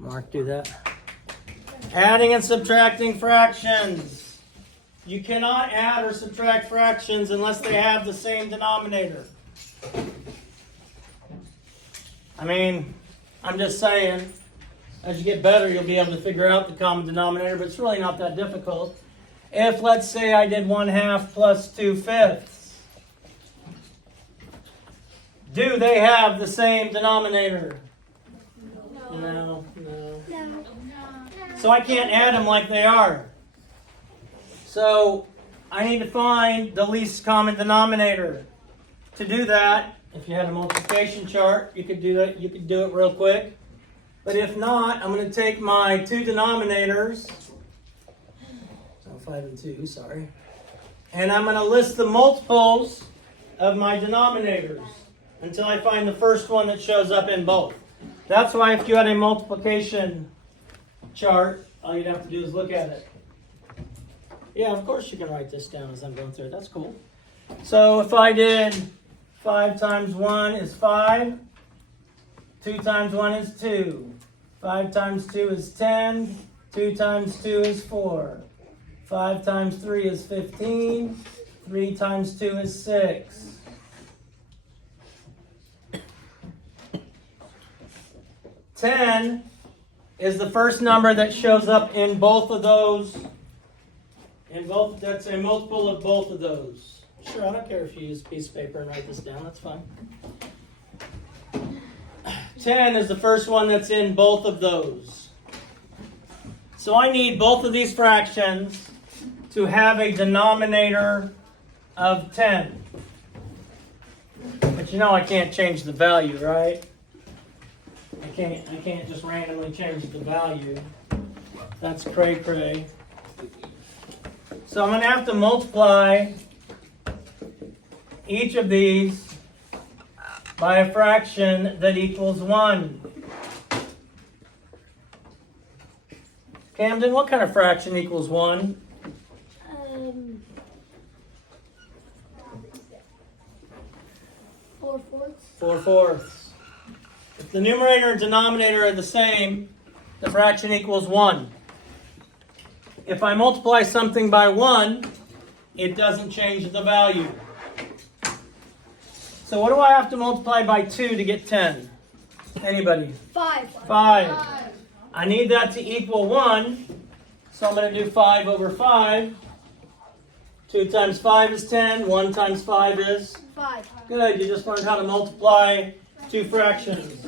Mark, do that. Adding and subtracting fractions. You cannot add or subtract fractions unless they have the same denominator. I mean, I'm just saying, as you get better, you'll be able to figure out the common denominator, but it's really not that difficult. If, let's say, I did 1/2 plus 2/5, do they have the same denominator? No. So I can't add them like they are. So I need to find the least common denominator. To do that, if you had a multiplication chart, you could do that. You could do it real quick. But if not, I'm going to take my two denominators. 5 and 2, sorry. And I'm going to list the multiples of my denominators until I find the first one that shows up in both. That's why if you had a multiplication chart, all you'd have to do is look at it. Yeah, of course you can write this down as I'm going through it. That's cool. So if I did 5 times 1 is 5. 2 times 1 is 2. 5 times 2 is 10. 2 times 2 is 4. 5 times 3 is 15. 3 times 2 is 6. 10 is the first number that shows up in both of those. That's a multiple of both of those. Sure, I don't care if you use a piece of paper and write this down. That's fine. 10 is the first one that's in both of those. So I need both of these fractions to have a denominator of 10. But you know I can't change the value, right? I can't just randomly change the value. That's cray-cray. So I'm going to have to multiply each of these by a fraction that equals 1. Camden, what kind of fraction equals 1? 4/4. 4/4. If the numerator and denominator are the same, the fraction equals 1. If I multiply something by 1, it doesn't change the value. So what do I have to multiply by 2 to get 10? Anybody? 5. 5. I need that to equal 1, so I'm going to do 5 over 5. 2 times 5 is 10. 1 times 5 is? 5. Good, you just learned how to multiply two fractions.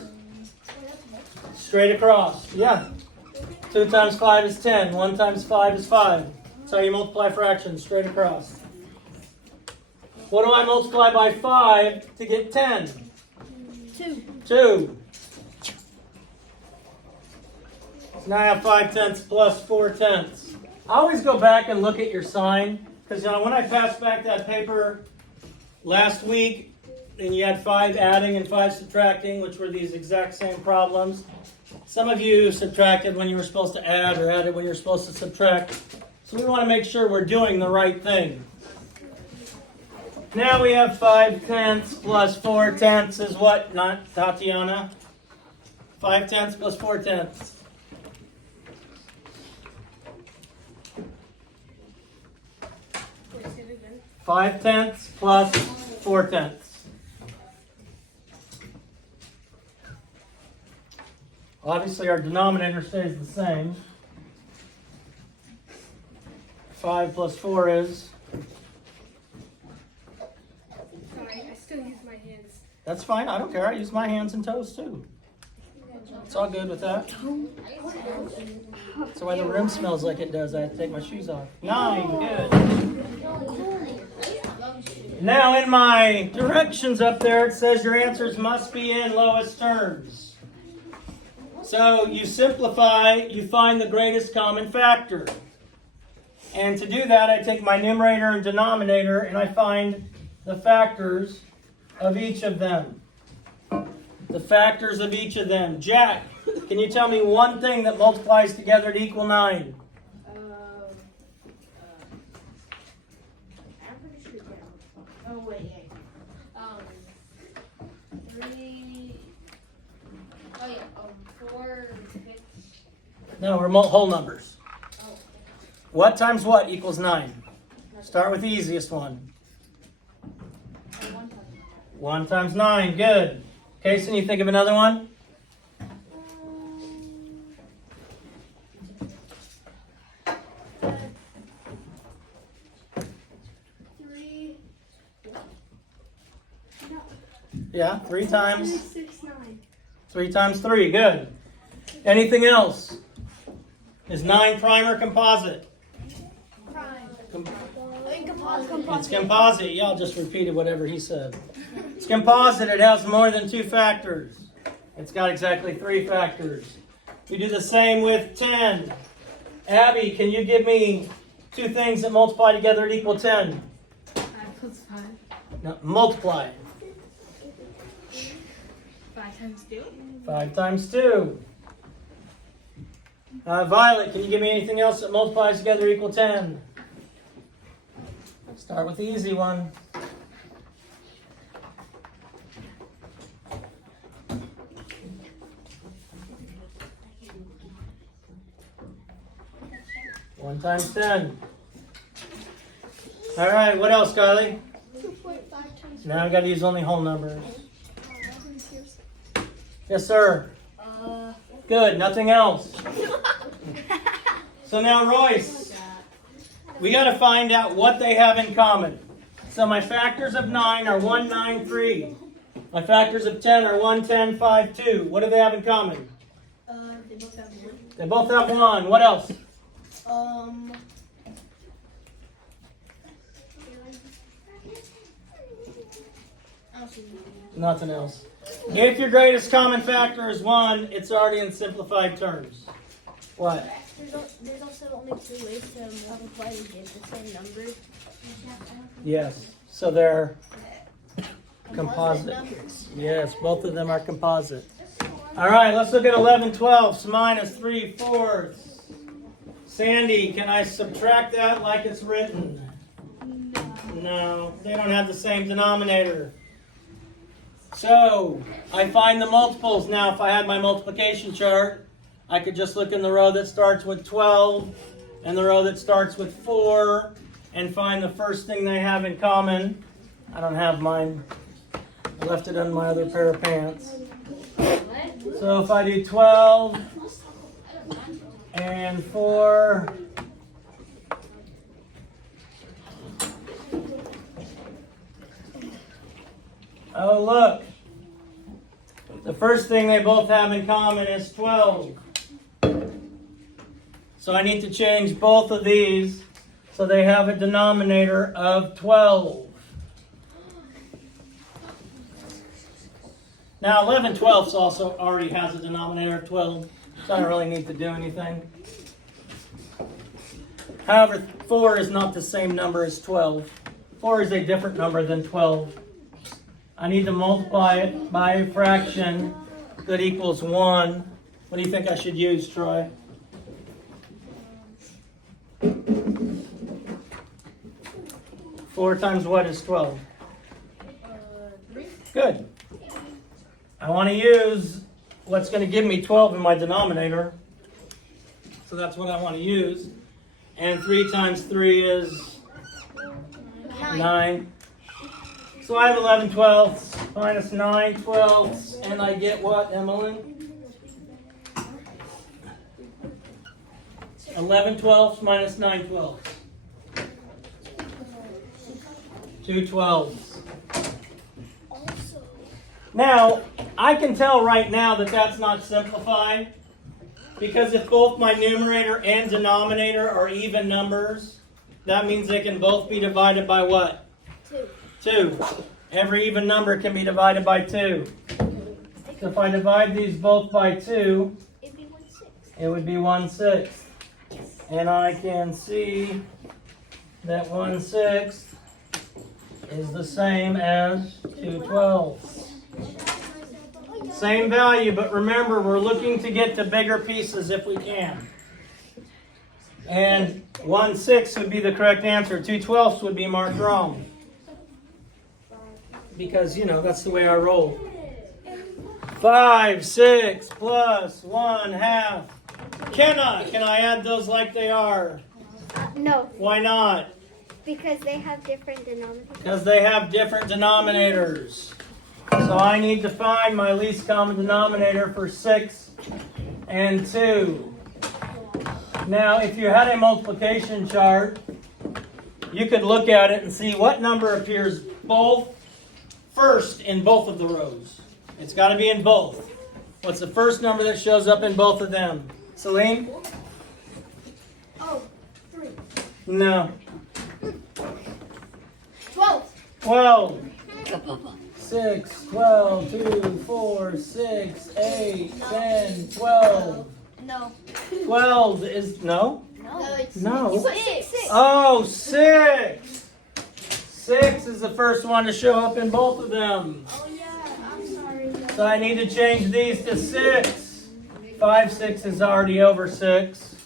Straight across, yeah. 2 times 5 is 10. 1 times 5 is 5. That's how you multiply fractions, straight across. What do I multiply by 5 to get 10? 2. 2. So now I have 5/10 plus 4/10. I always go back and look at your sign, because when I passed back that paper last week, and you had 5 adding and 5 subtracting, which were these exact same problems. Some of you subtracted when you were supposed to add, or added when you were supposed to subtract. So we want to make sure we're doing the right thing. Now we have 5/10 plus 4/10 is what, not Tatiana? 5/10 plus 4/10. 5/10 plus 4/10. Obviously our denominator stays the same. 5 plus 4 is? Sorry, I still use my hands. That's fine, I don't care. I use my hands and toes too. It's all good with that. That's why the room smells like it does. I have to take my shoes off. 9, good. Now in my directions up there, it says your answers must be in lowest terms. So you simplify, you find the greatest common factor. And to do that, I take my numerator and denominator and I find the factors of each of them. The factors of each of them. Jack, can you tell me one thing that multiplies together to equal 9? I'm pretty sure down. Oh, wait. 3. Oh, yeah. 4, 6. No, we're whole numbers. What times what equals 9? Start with the easiest one. 1 times 9, good. Kason, you think of another one? Yeah, 3 times. 6, 9. 3 times 3, good. Anything else? Is 9 prime or composite? Prime. Composite. It's composite. Y'all just repeated whatever he said. It's composite. It has more than 2 factors. It's got exactly 3 factors. We do the same with 10. Abby, can you give me 2 things that multiply together to equal 10? 5 plus 5. No, multiply. 5 times 2. 5 times 2. Violet, can you give me anything else that multiplies together to equal 10? Start with the easy one. One times 10. All right, what else, Kylie? 2.5 times Now I've got to use only whole numbers. Yes, sir. Good, nothing else. So now, Royce, we got to find out what they have in common. So my factors of 9 are 1, 9, 3. My factors of 10 are 1, 10, 5, 2. What do they have in common? They both have 1. They both have 1. What else? Nothing else. If your greatest common factor is 1, it's already in simplified terms. What? There's also only 2 ways to multiply to get the same number. Yes. So they're composite. Numbers. Yes, both of them are composite. All right, let's look at 11 twelfths minus 3 fourths. Sandy, can I subtract that like it's written? No, they don't have the same denominator. So, I find the multiples. Now, if I had my multiplication chart, I could just look in the row that starts with 12 and the row that starts with 4 and find the first thing they have in common. I don't have mine. I left it on my other pair of pants. So if I do 12 and 4, oh look, the first thing they both have in common is 12. So I need to change both of these so they have a denominator of 12. Now 11 twelfths also already has a denominator of 12, so I don't really need to do anything. However, 4 is not the same number as 12. 4 is a different number than 12. I need to multiply it by a fraction that equals 1. What do you think I should use, Troy? Four times what is 12? 3. Good. I want to use what's going to give me 12 in my denominator. So that's what I want to use. And 3 times 3 is 9. So I have 11 twelfths minus 9 twelfths. And I get what, Emily? 11 twelfths minus 9 twelfths. 2 twelfths. Now, I can tell right now that that's not simplified, because if both my numerator and denominator are even numbers, that means they can both be divided by what? 2. Every even number can be divided by 2. So if I divide these both by 2, It'd be 1/6. it would be 1/6. And I can see that 1/6 is the same as 2 twelfths. Same value, but remember, we're looking to get to bigger pieces if we can. And 1/6 would be the correct answer. 2 twelfths would be marked wrong. Because, that's the way I roll. 5, 6 plus 1/2 Can I add those like they are? No, Why not? because they have different denominators. Because they have different denominators. So I need to find my least common denominator for 6 and 2. Now, if you had a multiplication chart, you could look at it and see what number appears both first in both of the rows. It's got to be in both. What's the first number that shows up in both of them? Celine? Oh, 3. No. 12. 12. 6, 12, 2, 4, 6, 8, 10, 12. No. 12 is, no? No, it's No. 6. Oh, 6. 6 is the first one to show up in both of them. Oh yeah, I'm sorry. So I need to change these to 6. 5, 6 is already over 6.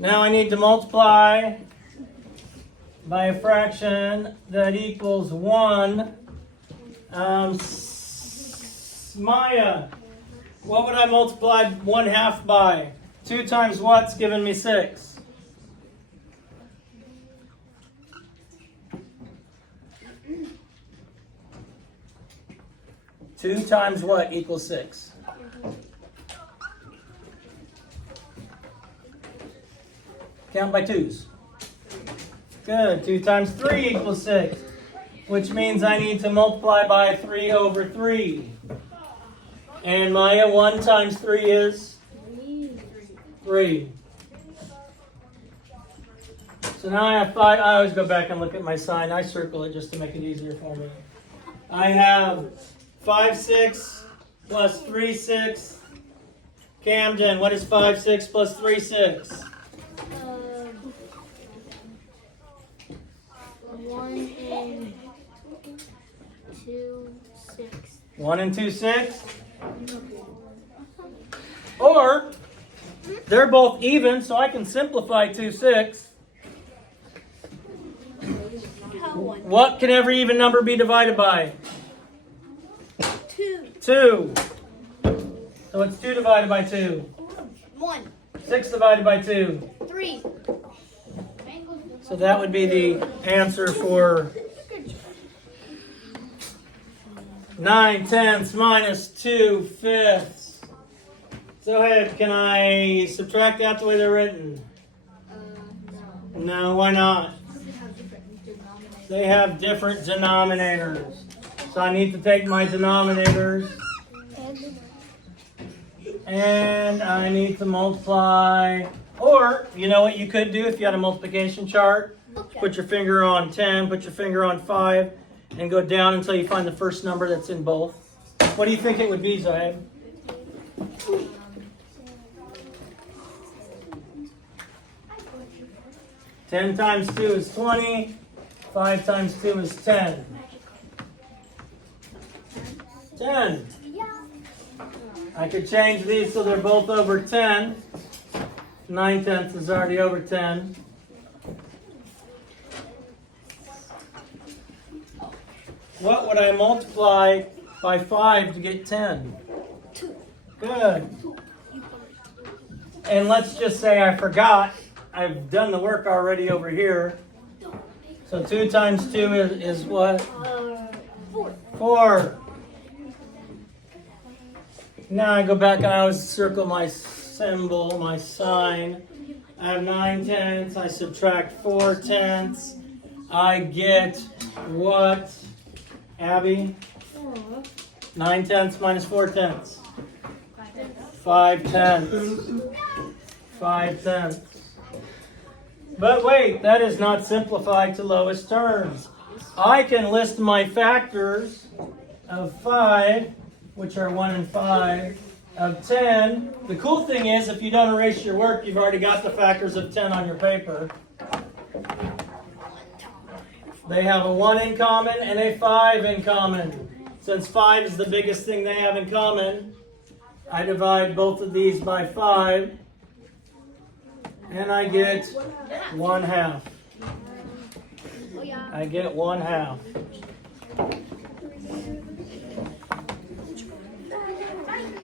Now I need to multiply by a fraction that equals 1. Maya, what would I multiply 1/2 by? 2 times what's given me 6? Two times what equals 6? Count by 2s. Good. 2 times 3 equals 6. Which means I need to multiply by 3 over 3. And Maya, 1 times 3 is? 3. So now I have 5. I always go back and look at my sign. I circle it just to make it easier for me. I have 5, 6 plus 3, 6. Camden, what is 5, 6 plus 3, 6? 1 and 2, 6. 1 and 2, 6? Or, they're both even, so I can simplify 2, 6. What can every even number be divided by? 2. 2. So it's 2 divided by 2. 1. 6 divided by 2. 3. So that would be the answer for 9/10 minus 2/5. So ahead, can I subtract that the way they're written? No, why not? They have different denominators. So I need to take my denominators and I need to multiply. Or, you know what you could do if you had a multiplication chart? Put your finger on 10, put your finger on 5, and go down until you find the first number that's in both. What do you think it would be, Zoeb? Ten times 2 is 20. 5 times 2 is 10. 10. I could change these so they're both over 10. 9/10 is already over 10. What would I multiply by 5 to get 10? 2. Good. And let's just say I forgot. I've done the work already over here. So 2 times 2 is what? 4. 4. Now I go back and I always circle my symbol, my sign. I have 9/10. I subtract 4/10. I get what, Abby? 9/10 minus 4/10. 5/10. 5/10. But wait, that is not simplified to lowest terms. I can list my factors of 5, which are 1 and 5, of 10. The cool thing is, if you don't erase your work, you've already got the factors of 10 on your paper. They have a 1 in common and a 5 in common. Since 5 is the biggest thing they have in common, I divide both of these by 5, and I get 1/2. I get 1/2.